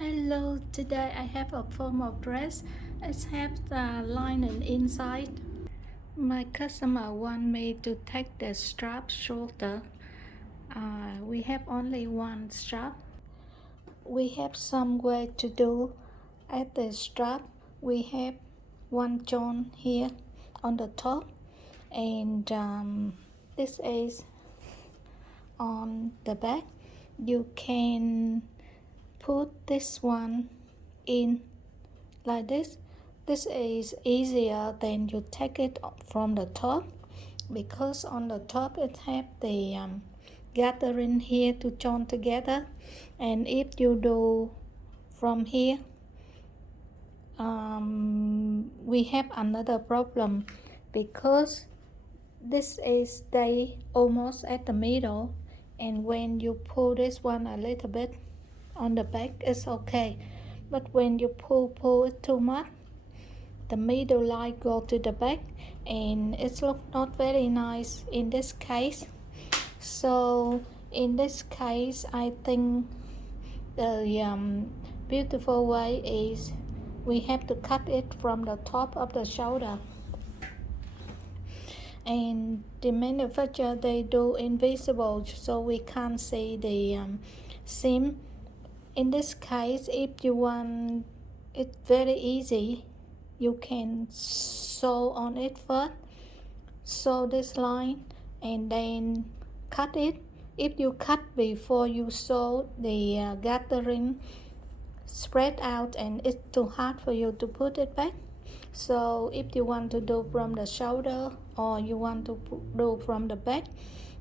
Hello, today I have a formal dress. It has the lining inside. My customer want me to take the strap shorter. We have only one strap. We have some way to do at the strap. We have one joint here on the top, and this is on the back. You can put this one in like this. This is easier than you take it from the top, because on the top it have the gathering here to join together, and if you do from here, we have another problem, because this is stay almost at the middle, and when you pull this one a little bit on the back, it's okay, but when you pull it too much, the middle line go to the back, and it's look not very nice in this case. So in this case, I think the beautiful way is we have to cut it from the top of the shoulder, and the manufacturer, they do invisible, so we can't see the seam. In this case, if you want it very easy, you can sew on it first, sew this line, and then cut it. If you cut before you sew, the gathering spread out and it's too hard for you to put it back. So if you want to do from the shoulder or you want to do from the back,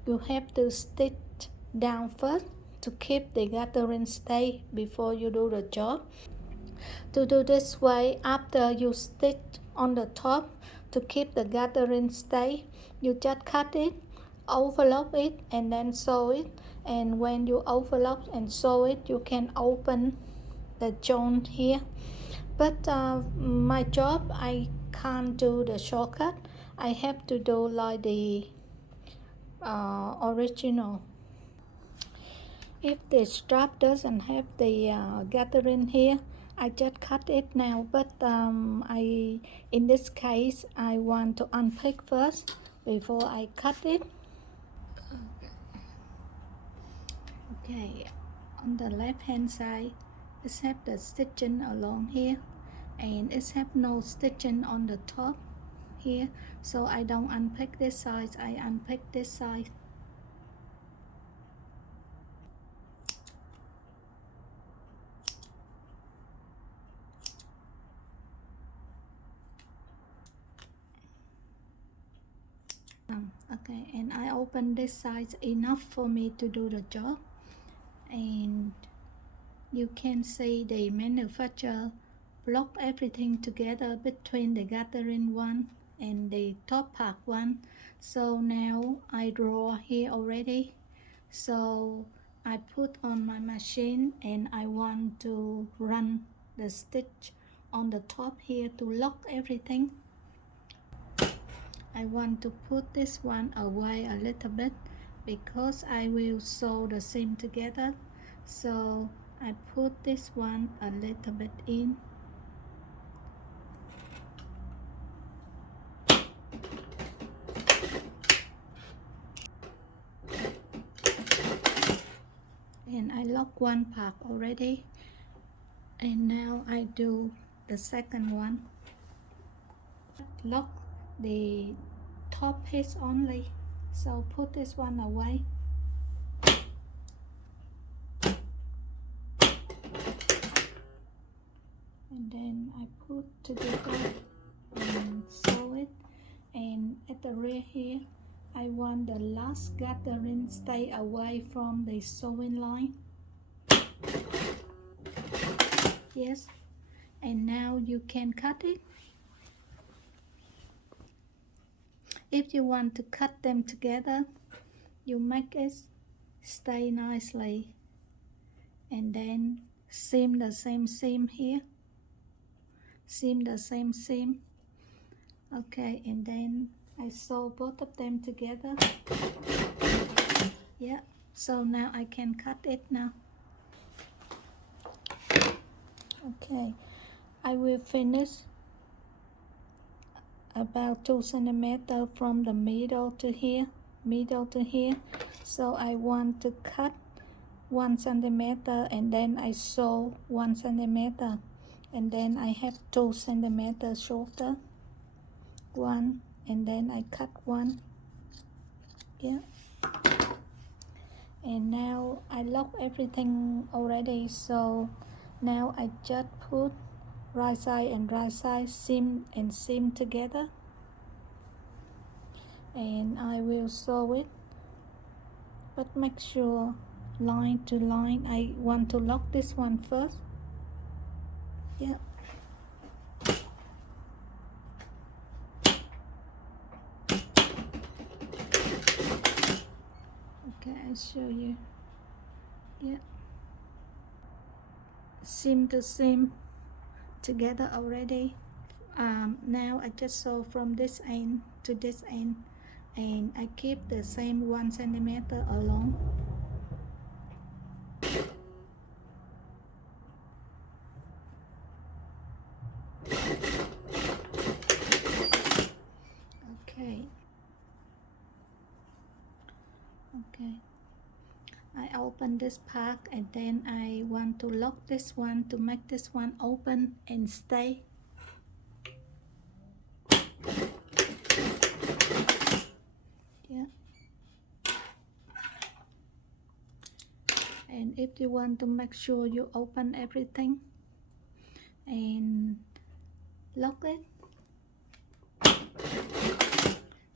you have to stitch down first to keep the gathering stay before you do the job. To do this way, after you stitch on the top to keep the gathering stay, you just cut it, overlap it, and then sew it. And when you overlap and sew it, you can open the joint here. But my job, I can't do the shortcut. I have to do like the original. If the strap doesn't have the gathering here, I just cut it now. But in this case, I want to unpick first before I cut it. Okay, on the left hand side, it has the stitching along here, and it have no stitching on the top here, so I don't unpick this side, I unpick this side. Okay, and I open this side enough for me to do the job, and you can see the manufacturer block everything together between the gathering one and the top part one. So now I draw here already, so I put on my machine, and I want to run the stitch on the top here to lock everything. I want to put this one away a little bit because I will sew the seam together, so I put this one a little bit in. And I lock one part already, and now I do the second one. Lock the top piece only, so put this one away. And then I put together and sew it, and at the rear here, I want the last gathering stay away from the sewing line. Yes, and now you can cut it. If you want to cut them together, you make it stay nicely, and then seam the same seam here, seam the same seam. Okay, and then I sew both of them together. Yeah, so now I can cut it now. Okay, I will finish about 2 centimeters from the middle to here, so I want to cut 1 centimeter and then I sew 1 centimeter, and then I have 2 centimeters shorter, 1, and then I cut 1. Yeah, and now I lock everything already, so now I just put right side and right side, seam and seam together, and I will sew it, but make sure line to line. I want to lock this one first. Yeah, okay, I show you. Yeah, seam to seam together already. Now I just sew from this end to this end, and I keep the same 1 centimeter along. Okay, okay, I open this part and then I want to lock this one to make this one open and stay. Yeah, and if you want to make sure you open everything and lock it,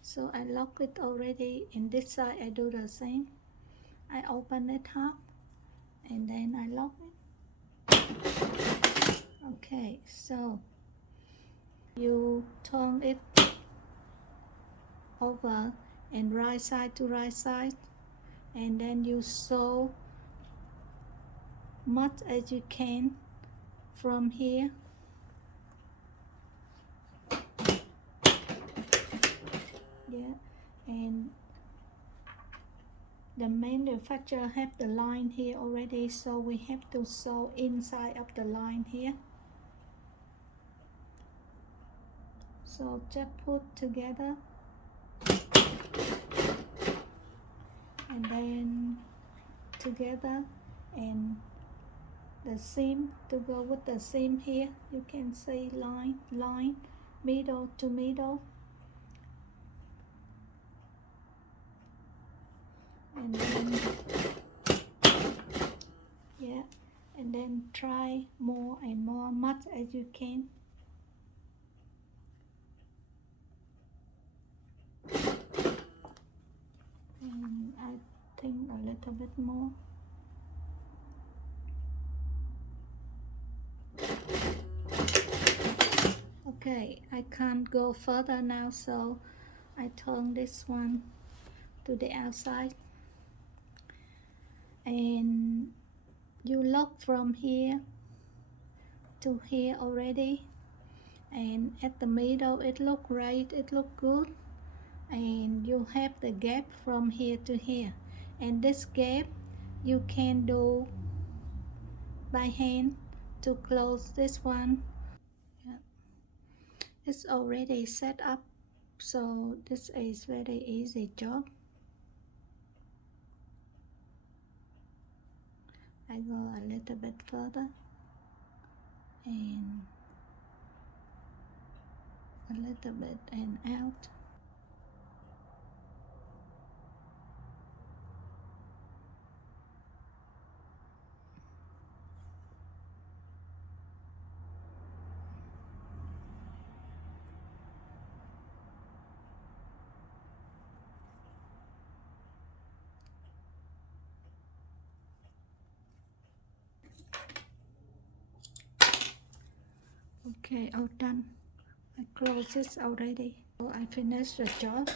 so I lock it already. In this side I do the same. I open it half and then I lock it. Okay, so you turn it over and right side to right side, and then you sew much as you can from here. Yeah, and the manufacturer have the line here already, so we have to sew inside of the line here. So just put together and then together, and the seam to go with the seam here, you can see line, middle to middle, and then yeah, and then try more and more, much as you can. And I think a little bit more. Okay, I can't go further now, so I turn this one to the outside, and you lock from here to here already, and at the middle it look right, it look good, and you have the gap from here to here, and this gap you can do by hand to close this one. Yeah. It's already set up, so this is very easy job. I go a little bit further and a little bit and out. Okay, all done. I close this already. So I finished the job.